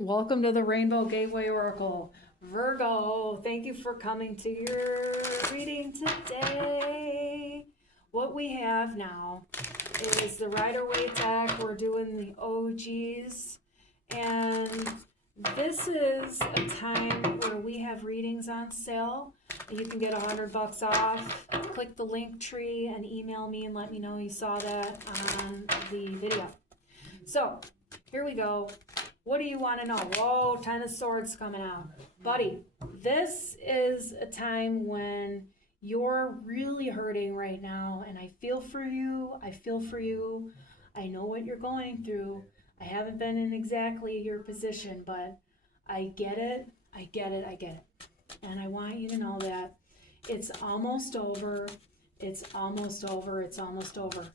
Welcome to the Rainbow Gateway Oracle. Virgo, thank you for coming to your reading today. What we have now is the Rider-Waite deck. We're doing the OGs. And this is a time where we have readings on sale. You can get $100 off. Click the link tree and email me and let me know you saw that on the video. So, here we go. What do you want to know? Whoa, Ten of Swords coming out. Buddy, this is a time when you're really hurting right now, and I feel for you. I feel for you. I know what you're going through. I haven't been in exactly your position, but I get it. I get it. I get it. And I want you to know that it's almost over. It's almost over. It's almost over.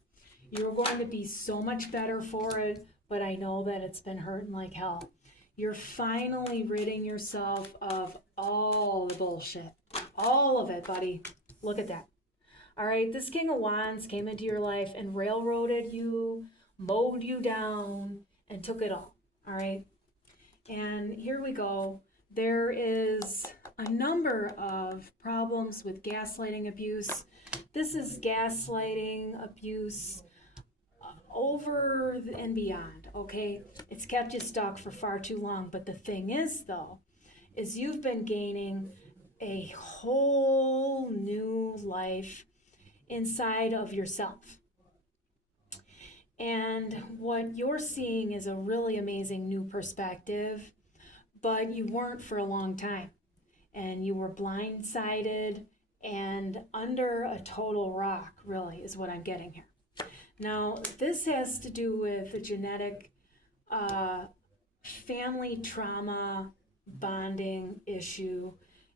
You're going to be so much better for it. But I know that it's been hurting like hell. You're finally ridding yourself of all the bullshit. All of it, buddy. Look at that. All right, this King of Wands came into your life and railroaded you, mowed you down, and took it all. All right? And here we go. There is a number of problems with gaslighting abuse. This is gaslighting abuse over and beyond, okay? It's kept you stuck for far too long. But the thing is, though, is you've been gaining a whole new life inside of yourself. And what you're seeing is a really amazing new perspective, but you weren't for a long time. And you were blindsided and under a total rock, really, is what I'm getting here. Now, this has to do with a genetic family trauma bonding issue.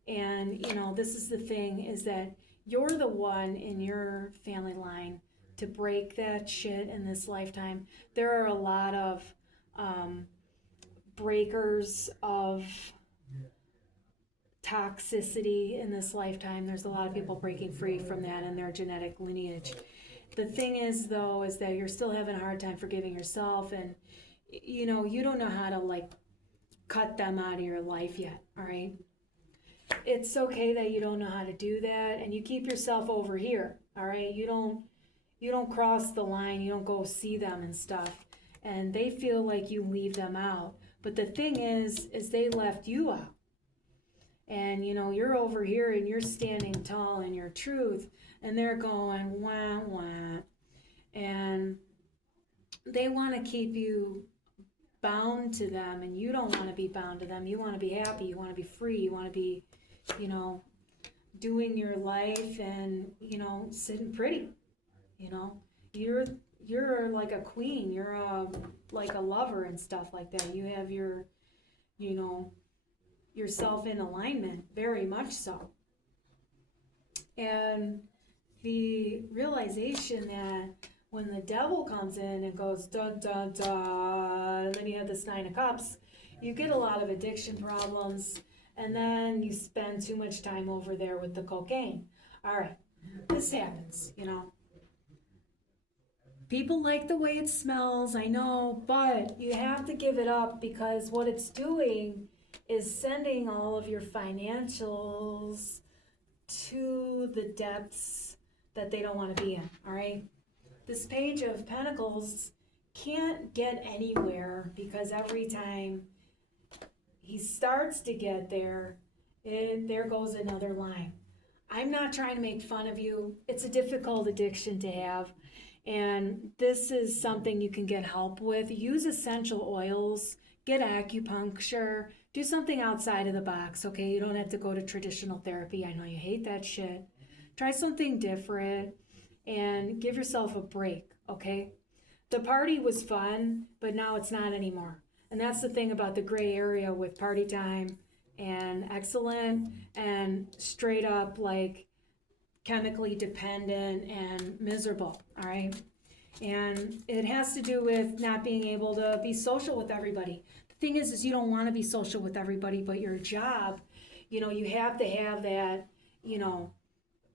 And, you know, this is the thing, is that you're the one in your family line to break that shit in this lifetime. There are a lot of breakers of toxicity in this lifetime. There's a lot of people breaking free from that in their genetic lineage. The thing is, though, is that you're still having a hard time forgiving yourself, and you know, you don't know how to like cut them out of your life yet. All right, it's okay that you don't know how to do that, and you keep yourself over here. All right, you don't cross the line, you don't go see them and stuff, and they feel like you leave them out. But the thing is they left you out. And you know, you're over here and you're standing tall in your truth, and they're going wah wah, and they want to keep you bound to them, and you don't want to be bound to them. You want to be happy, you want to be free, you want to be, you know, doing your life and, you know, sitting pretty. You know, you're like a queen, you're like a lover and stuff like that. You have your, you know, yourself in alignment, very much so. And the realization that when the devil comes in and goes dun dun dun, and then you have this Nine of Cups, you get a lot of addiction problems, and then you spend too much time over there with the cocaine. All right, this happens, you know. People like the way it smells, I know, but you have to give it up, because what it's doing is sending all of your financials to the depths that they don't want to be in, all right? This Page of Pentacles can't get anywhere, because every time he starts to get there, there goes another line. I'm not trying to make fun of you. It's a difficult addiction to have, and this is something you can get help with. Use essential oils, get acupuncture, do something outside of the box, okay? You don't have to go to traditional therapy. I know you hate that shit. Try something different and give yourself a break, okay? The party was fun, but now it's not anymore. And that's the thing about the gray area with party time and excellent and straight up like chemically dependent and miserable, all right? And it has to do with not being able to be social with everybody. The thing is you don't want to be social with everybody, but your job, you know, you have to have that, you know,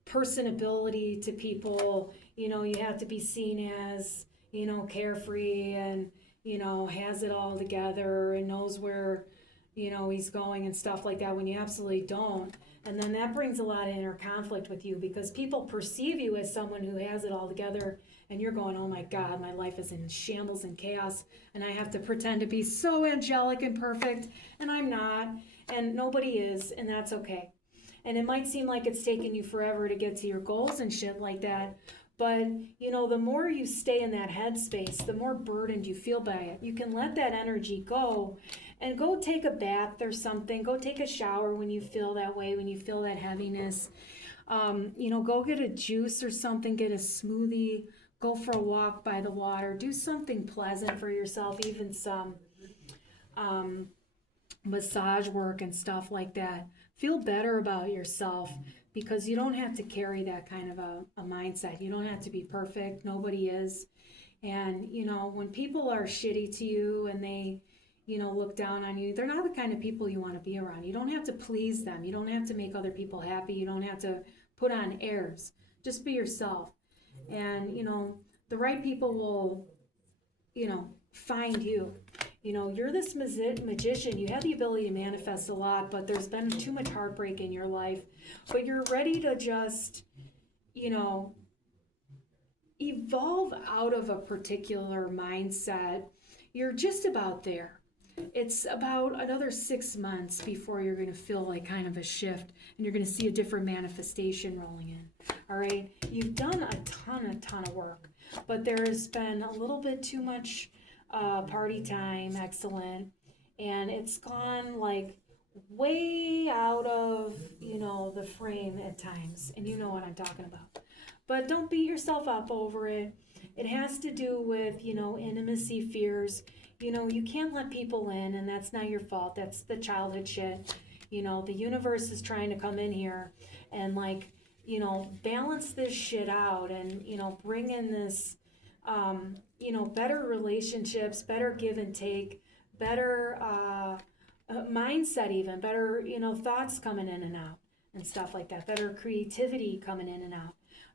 personability to people. You know, you have to be seen as, you know, carefree and, has it all together and knows where, he's going and stuff like that, when you absolutely don't. And then that brings a lot of inner conflict with you, because people perceive you as someone who has it all together, and you're going, oh my God, my life is in shambles and chaos, and I have to pretend to be so angelic and perfect, and I'm not, and nobody is, and that's okay. And it might seem like it's taken you forever to get to your goals and shit like that, but the more you stay in that headspace, the more burdened you feel by it. You can let that energy go and go take a bath or something. Go take a shower when you feel that way, when you feel that heaviness. Go get a juice or something, get a smoothie, go for a walk by the water, do something pleasant for yourself, even some massage work and stuff like that. Feel better about yourself, because you don't have to carry that kind of a mindset. You don't have to be perfect. Nobody is. And, when people are shitty to you and they, look down on you, they're not the kind of people you want to be around. You don't have to please them. You don't have to make other people happy. You don't have to put on airs. Just be yourself. And, the right people will, find you. You're this magician. You have the ability to manifest a lot, but there's been too much heartbreak in your life. But you're ready to just, evolve out of a particular mindset. You're just about there. It's about another 6 months before you're going to feel like kind of a shift, and you're going to see a different manifestation rolling in. All right? You've done a ton of work, but there's been a little bit too much party time, excellent, and it's gone like way out of, the frame at times, and you know what I'm talking about. But don't beat yourself up over it. It has to do with, intimacy fears. You can't let people in, and that's not your fault. That's the childhood shit. The universe is trying to come in here and balance this shit out and, bring in this, better relationships, better give and take, better mindset, even better, thoughts coming in and out and stuff like that, better creativity coming in and out,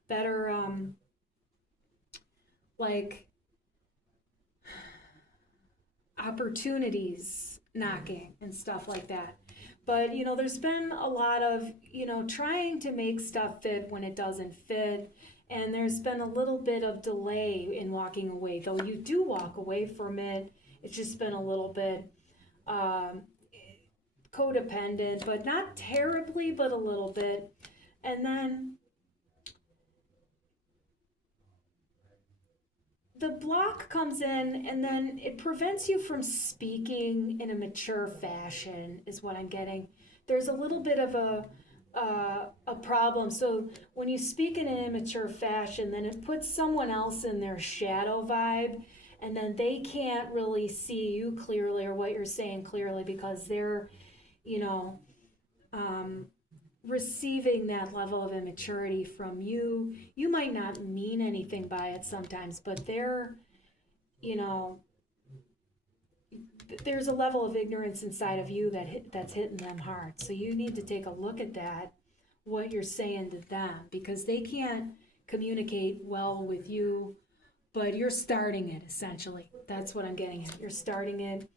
better, opportunities knocking and stuff like that. But, there's been a lot of, trying to make stuff fit when it doesn't fit. And there's been a little bit of delay in walking away, though you do walk away from it. It's just been a little bit codependent, but not terribly, but a little bit. And then the block comes in, and then it prevents you from speaking in a mature fashion, is what I'm getting. There's a little bit of a problem. So when you speak in an immature fashion, then it puts someone else in their shadow vibe, and then they can't really see you clearly or what you're saying clearly, because they're, receiving that level of immaturity from you. You might not mean anything by it sometimes, but they're, there's a level of ignorance inside of you that's hitting them hard. So you need to take a look at that, what you're saying to them, because they can't communicate well with you, but you're starting it, essentially. That's what I'm getting at. You're starting it,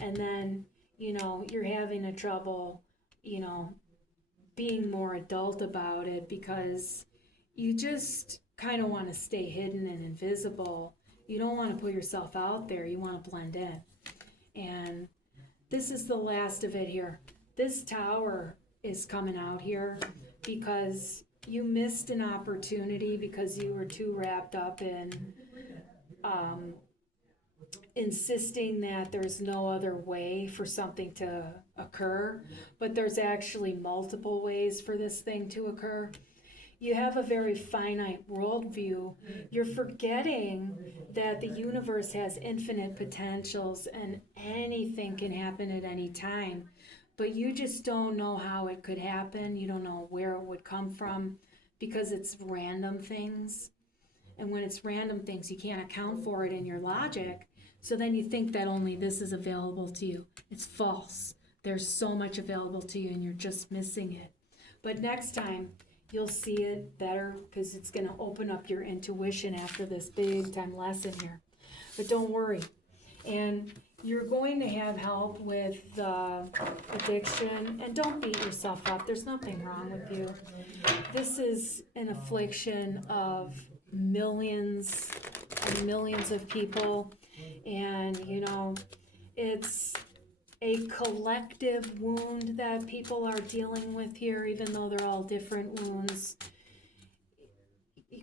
and then, you're having a trouble, being more adult about it, because you just kind of want to stay hidden and invisible. You don't want to put yourself out there. You want to blend in. And this is the last of it here. This Tower is coming out here because you missed an opportunity because you were too wrapped up in insisting that there's no other way for something to occur, but there's actually multiple ways for this thing to occur. You have a very finite worldview. You're forgetting that the universe has infinite potentials and anything can happen at any time, but you just don't know how it could happen. You don't know where it would come from, because it's random things. And when it's random things, you can't account for it in your logic. So then you think that only this is available to you. It's false. There's so much available to you and you're just missing it. But next time, you'll see it better, because it's going to open up your intuition after this big time lesson here. But don't worry. And you're going to have help with addiction, and don't beat yourself up. There's nothing wrong with you. This is an affliction of millions and millions of people, and you know, it's a collective wound that people are dealing with here, even though they're all different wounds.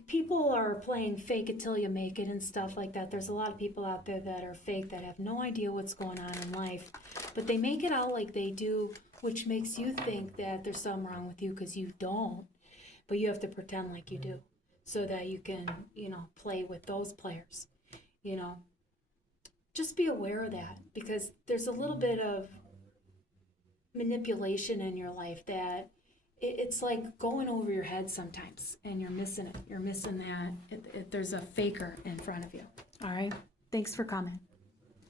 People are playing fake it till you make it and stuff like that. There's a lot of people out there that are fake, that have no idea what's going on in life, but they make it out like they do, which makes you think that there's something wrong with you, because you don't, but you have to pretend like you do so that you can, you know, play with those players. You know, just be aware of that, because there's a little bit of manipulation in your life that it's like going over your head sometimes, and you're missing it. You're missing that. There's a faker in front of you. All right. Thanks for coming.